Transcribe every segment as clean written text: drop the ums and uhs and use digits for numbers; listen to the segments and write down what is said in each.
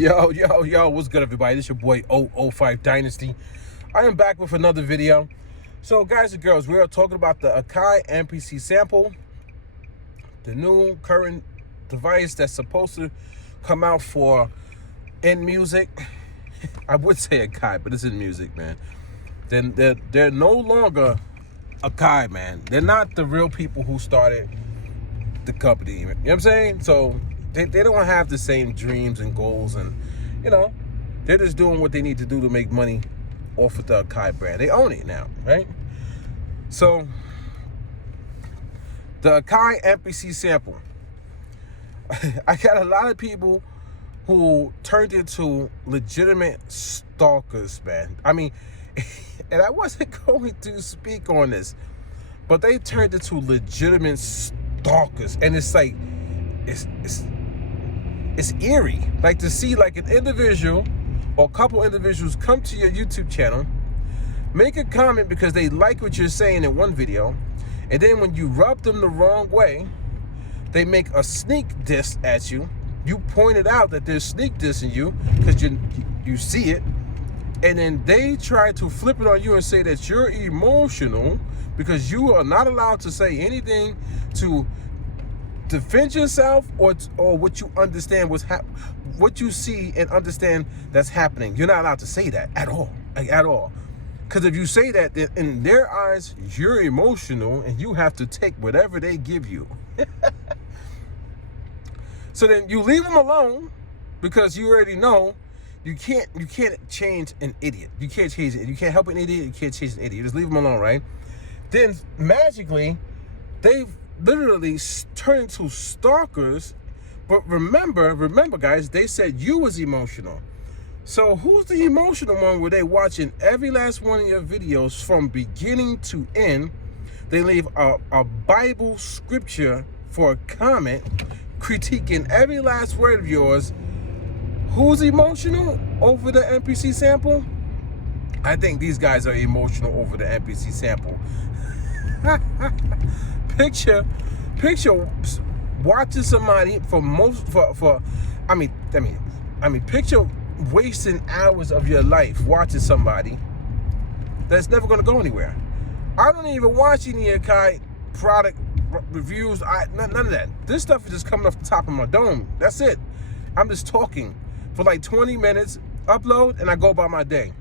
Yo, what's good, everybody? This is your boy 005 Dynasty. I am back with another video. So, guys and girls, we are talking about the Akai MPC sample, the new current device that's supposed to come out for in music. I would say Akai, but it's in music, man. Then they're no longer Akai, man. They're not the real people who started the company. You know what I'm saying? So they don't have the same dreams and goals, and they're just doing what they need to do to make money off of the Akai brand. They own it now, right? So the Akai MPC sample, I got a lot of people who turned into legitimate stalkers, man. I mean, and I wasn't going to speak on this, but they turned into legitimate stalkers, and it's like it's eerie, like to see like an individual or a couple individuals come to your YouTube channel, make a comment because they like what you're saying in one video, and then when you rub them the wrong way, they make a sneak diss at you. You pointed out that they're sneak dissing you because you see it, and then they try to flip it on you and say that you're emotional because you are not allowed to say anything to defend yourself or what you understand what you see and understand that's happening. You're not allowed to say that at all, because if you say that, then in their eyes you're emotional and you have to take whatever they give you. So then you leave them alone because you already know you can't change an idiot. You can't change it. You can't help an idiot. You can't change an idiot. You just leave them alone, right? Then magically they've literally turned into stalkers. But remember guys, they said you was emotional. So who's the emotional one where they watching every last one of your videos from beginning to end? They leave a Bible scripture for a comment, critiquing every last word of yours. Who's emotional over the MPC sample? I think these guys are emotional over the MPC sample. Picture watching somebody picture wasting hours of your life watching somebody that's never going to go anywhere. I don't even watch any Akai product reviews. None of that. This stuff is just coming off the top of my dome. That's it. I'm just talking for like 20 minutes, upload, and I go about my day.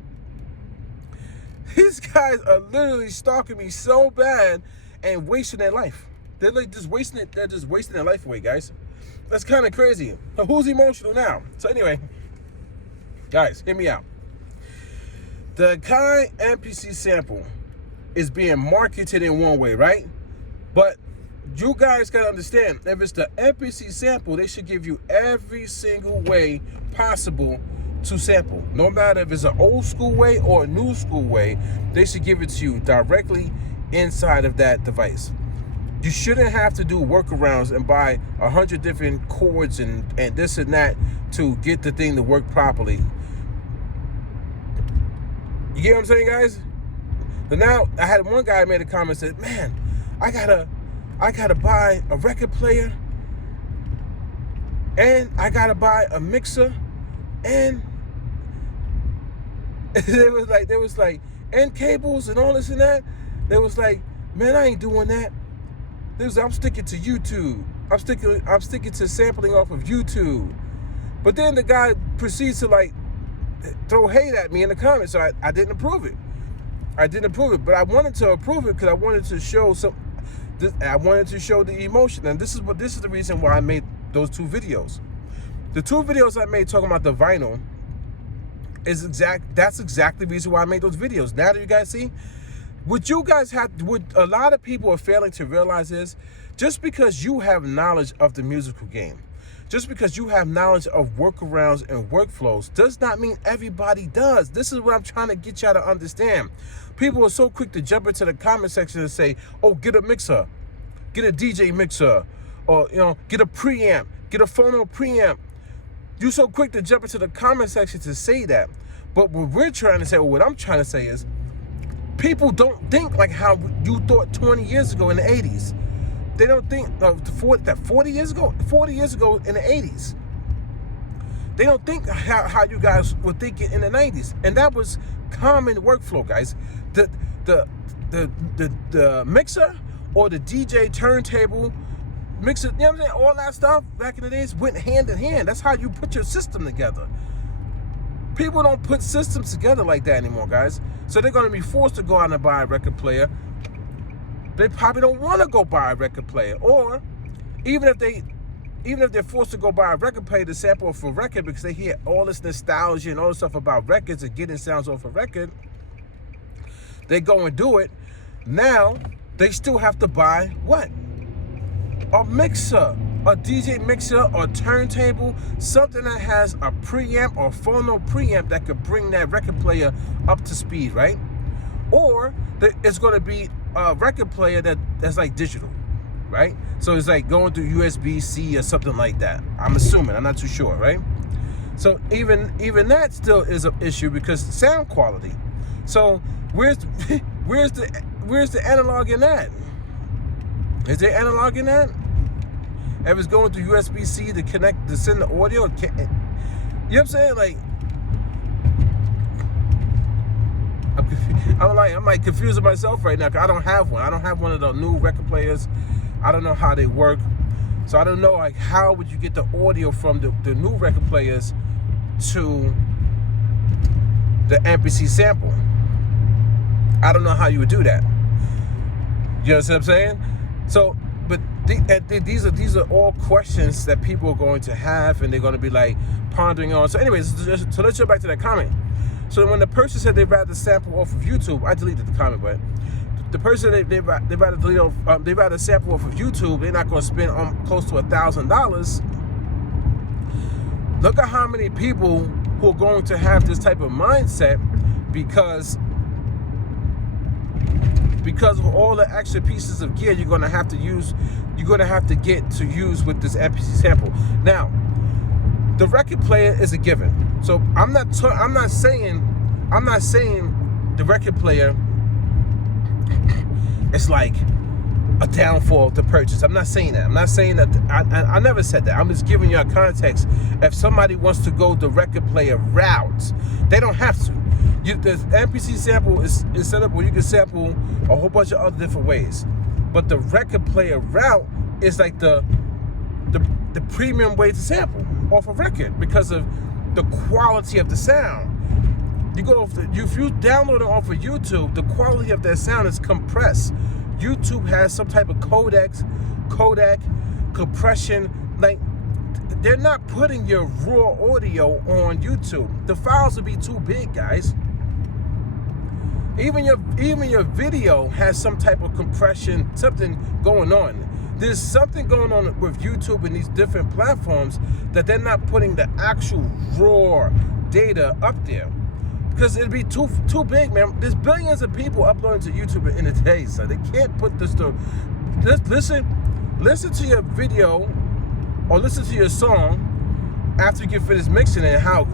These guys are literally stalking me so bad and wasting their life. They're like just wasting it. They're just wasting their life away, guys. That's kind of crazy. So who's emotional now? So anyway, guys, hear me out. The Akai MPC sample is being marketed in one way, right? But you guys gotta understand, if it's the MPC sample, they should give you every single way possible to sample. No matter if it's an old school way or a new school way, they should give it to you directly inside of that device. You shouldn't have to do workarounds and buy 100 different cords and this and that to get the thing to work properly. You get what I'm saying, guys? But now I had one guy made a comment, said, man, I gotta buy a record player, and I gotta buy a mixer, and they was like and cables and all this and that. They was like, man, I ain't doing that. They was like, I'm sticking to YouTube. I'm sticking to sampling off of YouTube. But then the guy proceeds to like throw hate at me in the comments, so I didn't approve it. But I wanted to approve it because I wanted to show I wanted to show the emotion, and this is the reason why I made those two videos. The two videos I made talking about the vinyl that's exactly the reason why I made those videos. Now that you guys see, what a lot of people are failing to realize is, just because you have knowledge of the musical game, just because you have knowledge of workarounds and workflows, does not mean everybody does. This is what I'm trying to get y'all to understand. People are so quick to jump into the comment section and say, oh, get a mixer, get a DJ mixer, or get a preamp, get a phono preamp. You're so quick to jump into the comment section to say that. But what we're trying to say, or what I'm trying to say is, people don't think like how you thought 20 years ago in the 80s. They don't think 40 years ago in the 80s. They don't think how you guys were thinking in the 90s. And that was common workflow, guys. The mixer or the DJ turntable, mixer, you know what I'm saying? All that stuff back in the days went hand in hand. That's how you put your system together. People don't put systems together like that anymore, guys. So they're gonna be forced to go out and buy a record player. They probably don't wanna go buy a record player. Or even if they're forced to go buy a record player to sample off a record because they hear all this nostalgia and all this stuff about records and getting sounds off a record, they go and do it. Now, they still have to buy what? A mixer, a DJ mixer or turntable, something that has a preamp or phono preamp that could bring that record player up to speed, right? Or it's gonna be a record player that's like digital, right? So it's like going through USB-C or something like that. I'm assuming, I'm not too sure, right? So even that still is an issue because sound quality. So where's the analog in that? Is there analog in that? If it's going through USB-C to send the audio, you know what I'm saying? Like, I'm like confusing myself right now because I don't have one. I don't have one of the new record players. I don't know how they work. So I don't know, like, how would you get the audio from the new record players to the MPC sample? I don't know how you would do that. You know what I'm saying? So, but these are all questions that people are going to have, and they're going to be like pondering on. So anyways, so let's jump back to that comment. So when the person said they'd rather sample off of YouTube, I deleted the comment, but the person they'd rather sample off of YouTube, they're not going to spend close to $1,000. Look at how many people who are going to have this type of mindset because of all the extra pieces of gear you're going to have to get to use with this MPC sample. Now, the record player is a given. So I'm not saying the record player is like a downfall to purchase. I'm not saying that. I'm not saying that. I never said that. I'm just giving you a context. If somebody wants to go the record player route, they don't have to. The MPC sample is set up where you can sample a whole bunch of other different ways. But the record player route is like the premium way to sample off a record because of the quality of the sound. If you download it off of YouTube, the quality of that sound is compressed. YouTube has some type of codec compression. Like, they're not putting your raw audio on YouTube. The files will be too big, guys. Even your video has some type of compression, something going on. There's something going on with YouTube and these different platforms that they're not putting the actual raw data up there. Because it'd be too big, man. There's billions of people uploading to YouTube in a day, so they can't put this to. Just listen to your video or listen to your song after you get finished mixing it, how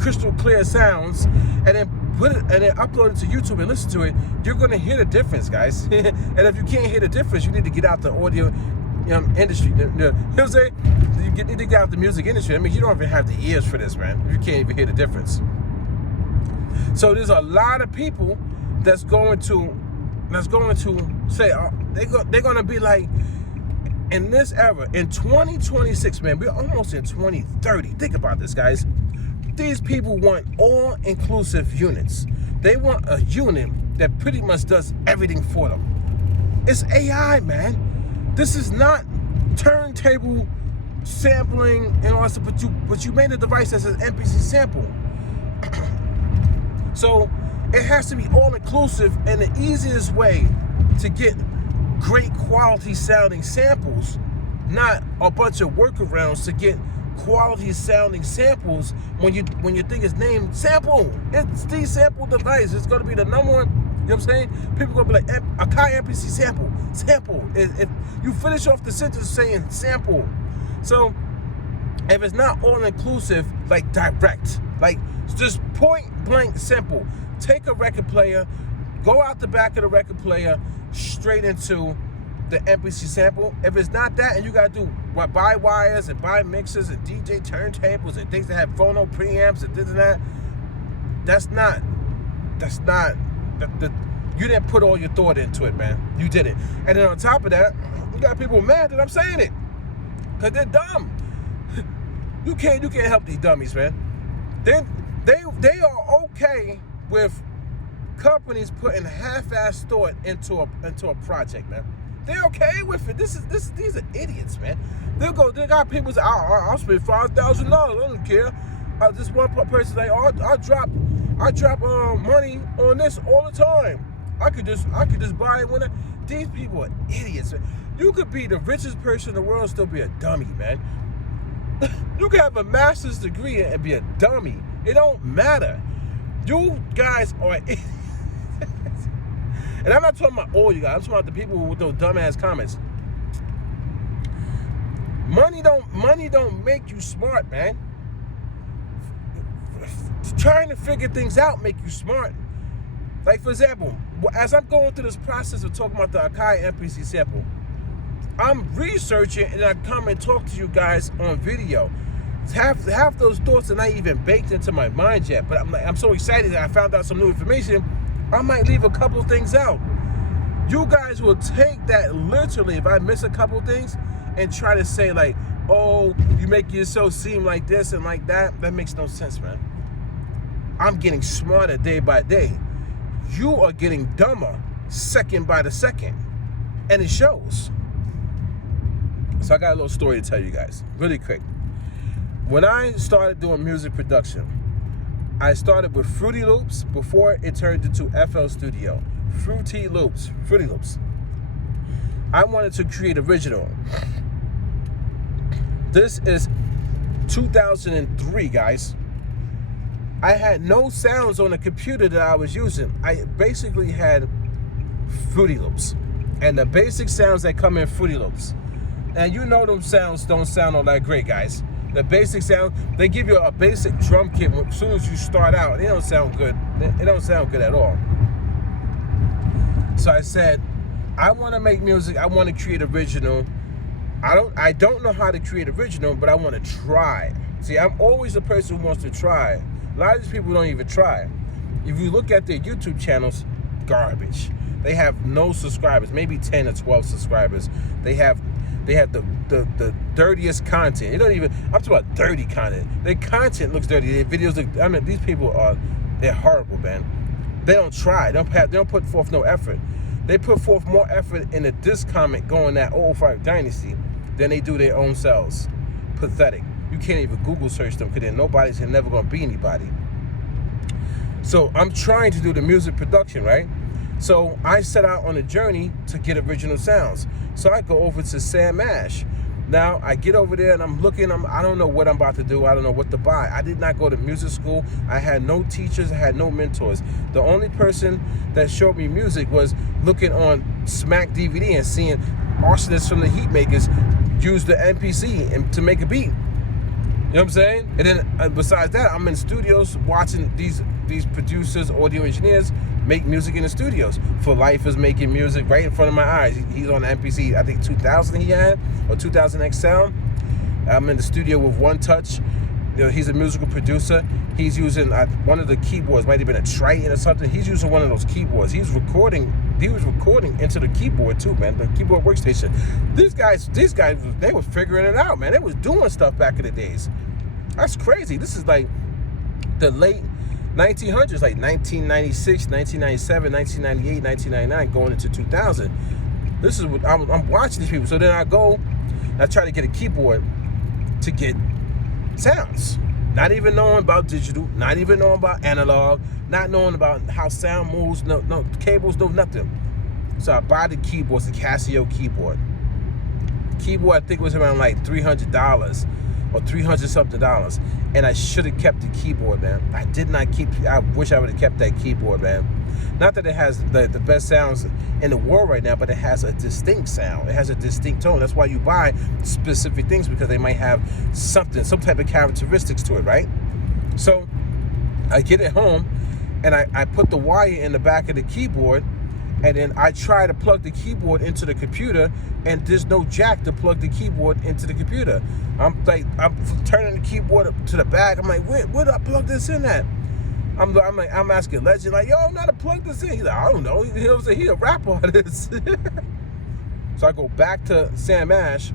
crystal clear it sounds, and then upload it to YouTube and listen to it. You're gonna hear the difference, guys. And if you can't hear the difference, you need to get out the audio industry. You know what I'm saying? You need to get out the music industry. I mean, you don't even have the ears for this, man. You can't even hear the difference. So there's a lot of people that's going to say they're going to be like, in this era, in 2026, man, we're almost in 2030. Think about this, guys. These people want all-inclusive units. They want a unit that pretty much does everything for them. It's AI, man. This is not turntable sampling and all that stuff, but you made a device that says MPC sample. So it has to be all-inclusive, and the easiest way to get great quality sounding samples, not a bunch of workarounds to get quality sounding samples when your thing is named sample. It's the sample device. It's going to be the number one. You know what I'm saying? People are going to be like, Akai MPC sample. If you finish off the sentence saying sample. So if it's not all-inclusive, like direct, like just point blank simple, take a record player, go out the back of the record player straight into the MPC sample. If it's not that, and you gotta do buy wires and buy mixers and DJ turntables and things that have phono preamps and this and that, that's not you didn't put all your thought into it, man. You didn't. And then on top of that, you got people mad that I'm saying it, because they're dumb. You can't help these dummies, man. They are okay with companies putting half-ass thought into a project, man. They're okay with it. These are idiots, man. They got people say, I'll spend $5,000. I don't care. This one person like, I drop money on this all the time. I could just buy it when these people are idiots, man. You could be the richest person in the world and still be a dummy, man. You can have a master's degree and be a dummy. It don't matter. You guys are idiots. And I'm not talking about all you guys. I'm talking about the people with those dumbass comments. Money don't make you smart, man. Trying to figure things out make you smart. Like, for example, as I'm going through this process of talking about the Akai MPC sample, I'm researching and I come and talk to you guys on video. Half those thoughts are not even baked into my mind yet, but I'm so excited that I found out some new information. I might leave a couple things out. You guys will take that literally if I miss a couple things and try to say like, oh, you make yourself seem like this and like that. That makes no sense, man. I'm getting smarter day by day. You are getting dumber second by the second. And it shows. So I got a little story to tell you guys, really quick. When I started doing music production, I started with Fruity Loops before it turned into FL Studio. Fruity Loops. I wanted to create original. This is 2003, guys. I had no sounds on the computer that I was using. I basically had Fruity Loops and the basic sounds that come in Fruity Loops. And you know them sounds don't sound all that great, guys. The basic sound, they give you a basic drum kit as soon as you start out. It don't sound good. It don't sound good at all. So I said, I want to make music. I want to create original. I don't know how to create original, but I want to try. See, I'm always a person who wants to try. A lot of these people don't even try. If you look at their YouTube channels, garbage. They have no subscribers, maybe 10 or 12 subscribers. They have the dirtiest content. I'm talking about dirty content. Their content looks dirty. Their videos look, these people they're horrible, man. They don't try. They don't put forth no effort. They put forth more effort in a diss comment going at 005 Dynasty than they do their own selves. Pathetic. You can't even Google search them because nobody's never gonna be anybody. So I'm trying to do the music production, right? So I set out on a journey to get original sounds. So I go over to Sam Ash. Now I get over there and I'm looking, I don't know what I'm about to do. I don't know what to buy. I did not go to music school. I had no teachers. I had no mentors. The only person that showed me music was looking on Smack DVD and seeing arsonists from the Heatmakers use the MPC to make a beat. You know what I'm saying? And then besides that, I'm in studios watching these producers, audio engineers make music in the studios. For Life is making music right in front of my eyes. He's on the MPC, I think 2000 he had, or 2000X sound. I'm in the studio with One Touch. You know, he's a musical producer. He's using one of the keyboards, might have been a Triton or something. He's using one of those keyboards. He was recording into the keyboard too, man, the keyboard workstation. These guys, they were figuring it out, man. They was doing stuff back in the days. That's crazy. This is like the late 1900s, like 1996, 1997, 1998, 1999, going into 2000. This is what I'm watching these people. So then I go, I try to get a keyboard to get sounds. Not even knowing about digital, not even knowing about analog, not knowing about how sound moves, no cables, no nothing. So I buy the keyboards, the Casio keyboard. Keyboard, I think it was around like $300 or $300 something. And I should have kept the keyboard, man. I did not keep, I wish I would have kept that keyboard, man. Not that it has the best sounds in the world right now, but it has a distinct sound. It has a distinct tone. That's why you buy specific things, because they might have something, some type of characteristics to it, right? So I get it home and I put the wire in the back of the keyboard And then I try to plug the keyboard into the computer, and there's no jack to plug the keyboard into the computer. I'm turning the keyboard up to the back. I'm like, where do I plug this in at? I'm asking Legend, like, yo, I don't know how to plug this in. He's like, I don't know. He's a rap artist. So I go back to Sam Ash.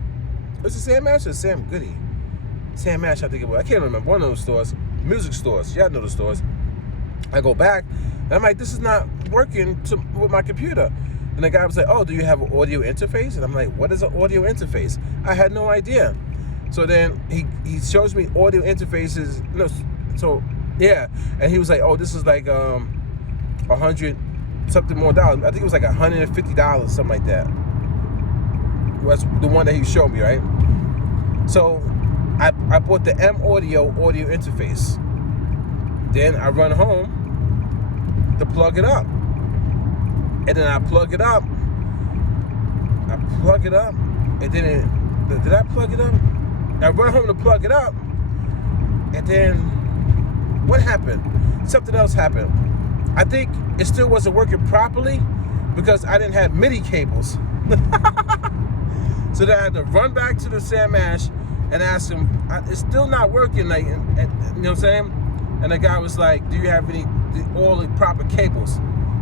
Was it Sam Ash or Sam Goody? Sam Ash, I think it was. I can't remember. One of those stores, music stores. Y'all know the stores. I go back, and I'm like, this is not working with my computer. And the guy was like, oh, do you have an audio interface? And I'm like, what is an audio interface? I had no idea. So then he shows me audio interfaces. No, so yeah, and he was like, oh, this is like $100 something more dollars. I think it was like $150, something like that. Was the one that he showed me, right? So I bought the M Audio interface. Then I run home to plug it up. And then I plug it up. And then did I plug it up? I run home to plug it up. And then what happened? Something else happened. I think it still wasn't working properly because I didn't have MIDI cables. So then I had to run back to the Sam Ash and ask him, it's still not working, like, and you know what I'm saying? And the guy was like, do you have all the proper cables?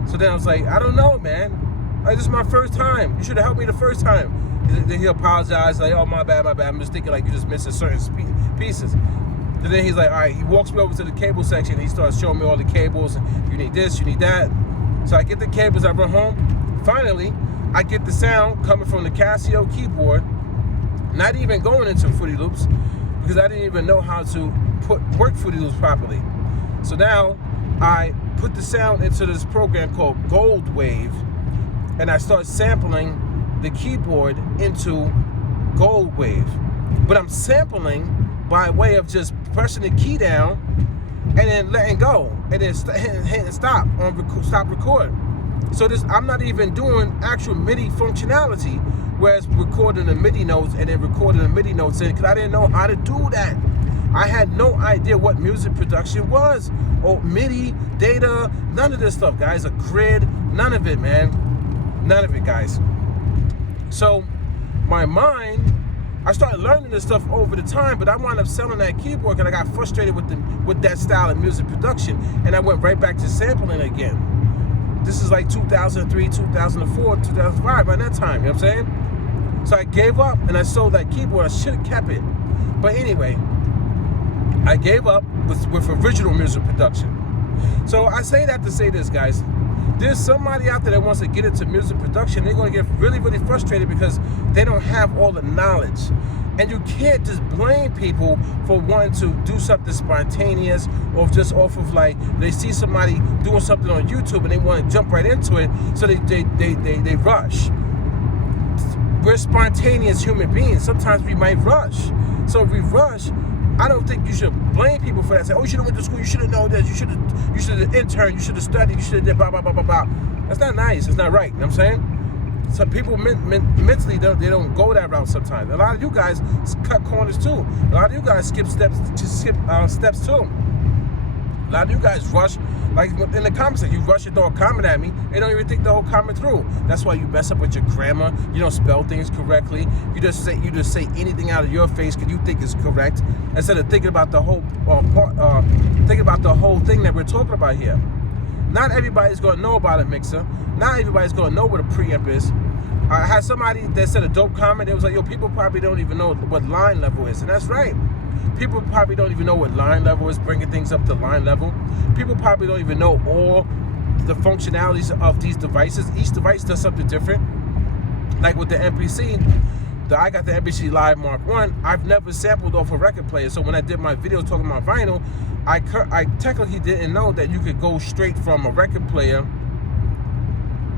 So then I was like, I don't know, man. Like, this is my first time. You should have helped me the first time. Then he apologized, like, oh, my bad. I'm just thinking like you just missing certain pieces. So then he's like, all right, he walks me over to the cable section and he starts showing me all the cables. You need this, you need that. So I get the cables, I run home. Finally, I get the sound coming from the Casio keyboard, not even going into Fruity Loops, because I didn't even know how to work Fruity Loops properly. So now I put the sound into this program called Ghost Wav, and I start sampling the keyboard into Ghost Wav. But I'm sampling by way of just pressing the key down and then letting go, and then hitting stop record. So I'm not even doing actual MIDI functionality, whereas recording the MIDI notes and then recording the MIDI notes in, because I didn't know how to do that. I had no idea what music production was, or MIDI, data, none of this stuff, guys. A grid, none of it, man. None of it, guys. So my mind, I started learning this stuff over the time, but I wound up selling that keyboard because I got frustrated with that style of music production, and I went right back to sampling again. This is like 2003, 2004, 2005, by that time, you know what I'm saying? So I gave up and I sold that keyboard. I should have kept it. But anyway, I gave up with original music production. So I say that to say this, guys. There's somebody out there that wants to get into music production. They're going to get really, really frustrated because they don't have all the knowledge. And you can't just blame people for wanting to do something spontaneous, or just off of like they see somebody doing something on YouTube and they want to jump right into it, so they rush. We're spontaneous human beings. Sometimes we might rush. So if we rush, I don't think you should blame people for that. Say, oh, you should have went to school, you should have known this, you should have interned, you should have studied, you should have did blah, blah, blah, blah, blah. That's not nice. It's not right. You know what I'm saying? Some people mentally they don't go that route sometimes. A lot of you guys cut corners too. A lot of you guys skip steps too. A lot of you guys rush, like in the comments, you rush and throw a comment at me and don't even think the whole comment through. That's why you mess up with your grammar. You don't spell things correctly. You just say anything out of your face because you think is correct, instead of thinking about the whole thing that we're talking about here. Not everybody's gonna know about a mixer. Not everybody's gonna know what a preamp is. I had somebody that said a dope comment. It was like, yo, people probably don't even know what line level is. And that's right. People probably don't even know what line level is, bringing things up to line level. People probably don't even know all the functionalities of these devices. Each device does something different. Like with the MPC, I got the MPC Live Mark 1. I've never sampled off a record player. So when I did my video talking about vinyl, I technically didn't know that you could go straight from a record player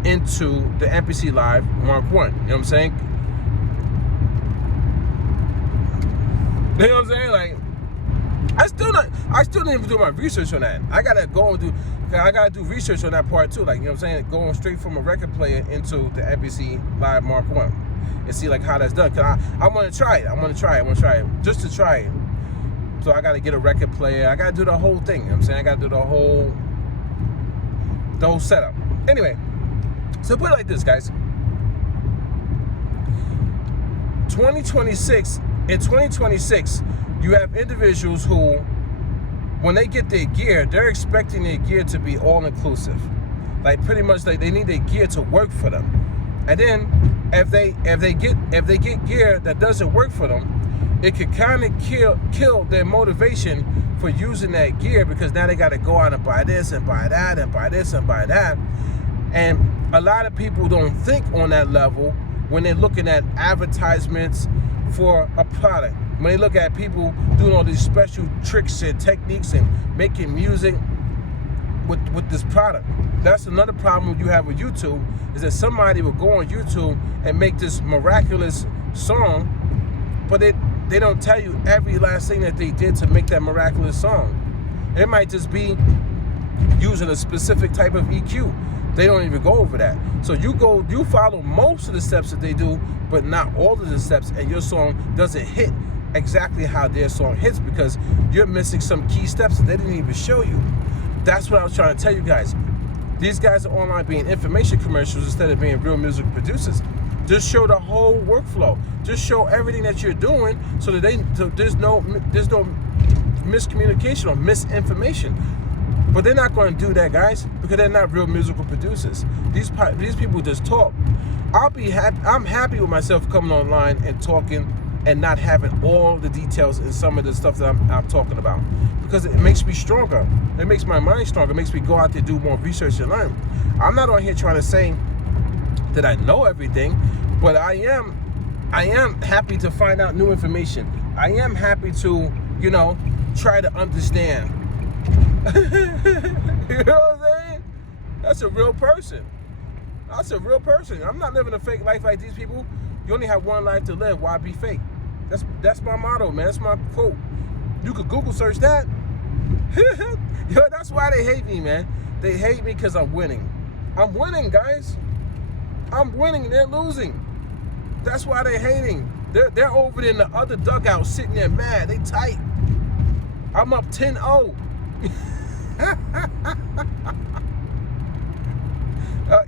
into the MPC Live Mark 1. You know what I'm saying? You know what I'm saying? Like, I still didn't even do my research on that. I gotta do research on that part too. Like, you know what I'm saying? Going straight from a record player into the MPC Live Mark 1 and see like how that's done. Cause I want to try it. I want to try it just to try it. So I gotta get a record player. I gotta do the whole thing. You know what I'm saying? I gotta do the whole setup. Anyway, So put it like this, guys. 2026, in 2026, you have individuals who, when they get their gear, they're expecting their gear to be all-inclusive. Like pretty much like they need their gear to work for them. And then if they get gear that doesn't work for them, it could kind of kill their motivation for using that gear, because now they got to go out and buy this and buy that and buy this and buy that. And a lot of people don't think on that level when they're looking at advertisements for a product. When they look at people doing all these special tricks and techniques and making music with this product. That's another problem you have with YouTube, is that somebody will go on YouTube and make this miraculous song, but they don't tell you every last thing that they did to make that miraculous song. It might just be using a specific type of EQ. They don't even go over that. So you follow most of the steps that they do, but not all of the steps, and your song doesn't hit exactly how their song hits because you're missing some key steps that they didn't even show you. That's what I was trying to tell you guys. These guys are online being information commercials instead of being real music producers. Just show the whole workflow. Just show everything that you're doing so that there's no miscommunication or misinformation. But they're not going to do that, guys, because they're not real musical producers. These people just talk. I'm happy with myself coming online and talking and not having all the details in some of the stuff that I'm talking about, because it makes me stronger. It makes my mind stronger. It makes me go out there, do more research and learn. I'm not on here trying to say that I know everything, but I am happy to find out new information. I am happy to, try to understand. You know what I'm saying? That's a real person. That's a real person. I'm not living a fake life like these people. You only have one life to live. Why be fake? That's my motto, man. That's my quote. You could Google search that. That's why they hate me, man. They hate me because I'm winning. I'm winning, guys. I'm winning. They're losing. That's why they're hating. They're over there in the other dugout sitting there mad. They tight. I'm up 10-0.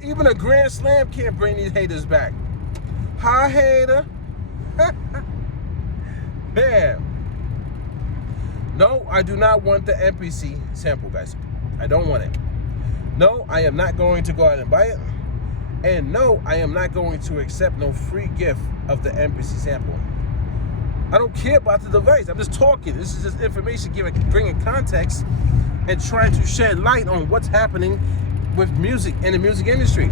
Even a grand slam can't bring these haters back. Hi, hater. Man. No, I do not want the MPC sample, guys. I don't want it. No, I am not going to go out and buy it. And no, I am not going to accept no free gift of the MPC sample. I don't care about the device. I'm just talking. This is just information, bringing context and trying to shed light on what's happening with music in the music industry.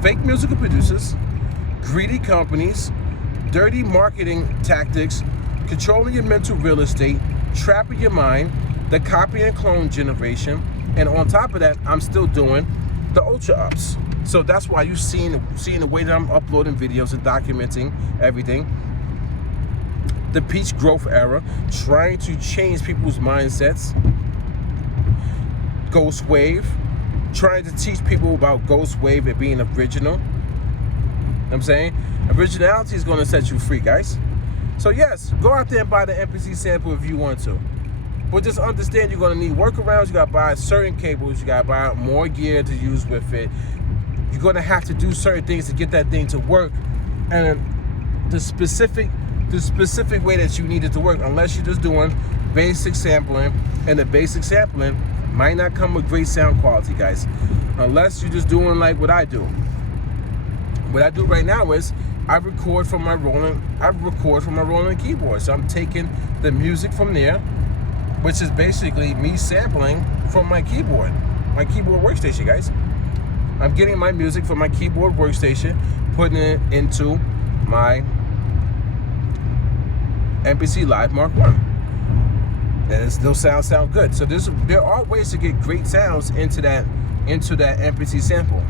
Fake musical producers, greedy companies, dirty marketing tactics, controlling your mental real estate, trapping your mind, the copy and clone generation, and on top of that, I'm still doing the ultra ups. So that's why you're seeing the way that I'm uploading videos and documenting everything. The peach growth era, trying to change people's mindsets. Ghost Wav, trying to teach people about Ghost Wav and being original. You know what I'm saying? Originality is going to set you free, guys. So yes, go out there and buy the MPC sample if you want to. But just understand you're going to need workarounds. You got to buy certain cables. You got to buy more gear to use with it. You're going to have to do certain things to get that thing to work. And the specific way that you need it to work, unless you're just doing basic sampling, and the basic sampling might not come with great sound quality, guys, unless you're just doing like what I do. What I do right now is I record from my rolling keyboard. So I'm taking the music from there, which is basically me sampling from my keyboard workstation, guys. I'm getting my music from my keyboard workstation, putting it into my MPC Live Mark 1. And it still sound good. So there are ways to get great sounds into that MPC sample.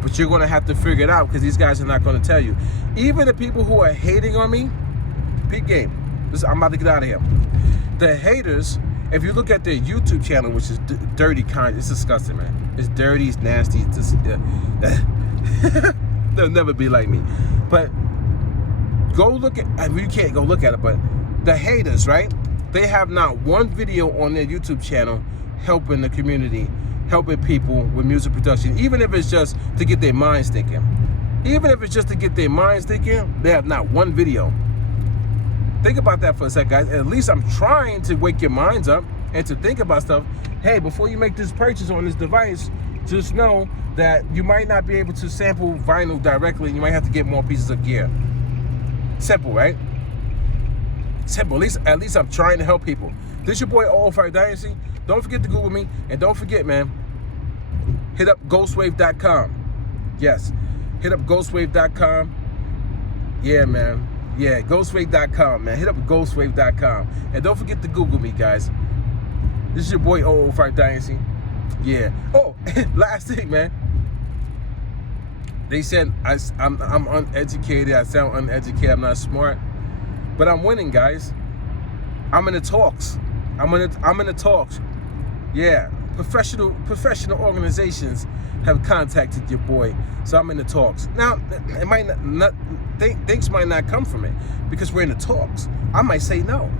But you're gonna have to figure it out, because these guys are not gonna tell you. Even the people who are hating on me, peak game. I'm about to get out of here. The haters, if you look at their YouTube channel, which is dirty kind, it's disgusting, man. It's dirty, it's nasty, it's just, they'll never be like me. But go look at, I mean, you can't go look at it, but the haters, right? They have not one video on their YouTube channel helping the community helping people with music production, even if it's just to get their minds thinking. Even if it's just to get their minds thinking, they have not one video. Think about that for a second, guys. At least I'm trying to wake your minds up and to think about stuff. Hey, before you make this purchase on this device, just know that you might not be able to sample vinyl directly, and you might have to get more pieces of gear. Simple, right? Simple. At least I'm trying to help people. This your boy 005 Dynasty. Don't forget to Google me, and don't forget, man, hit up ghostwave.com. Yes, hit up ghostwave.com. Yeah, man. Yeah, ghostwave.com, man. Hit up ghostwave.com. And don't forget to Google me, guys. This is your boy 005 Dynasty. Yeah. Oh, last thing, man. They said I'm uneducated. I sound uneducated. I'm not smart. But I'm winning, guys. I'm in the talks. I'm in the talks. Yeah. Professional organizations have contacted your boy, so I'm in the talks. Now, it might not things might not come from it because we're in the talks. I might say no.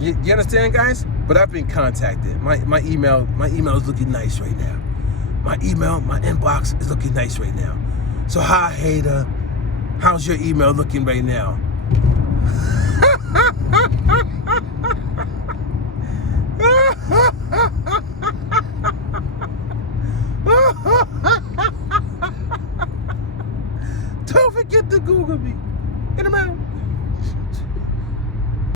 You understand, guys? But I've been contacted. My email is looking nice right now. My inbox is looking nice right now. So hi, hater. How's your email looking right now? Don't forget to Google me. In a minute.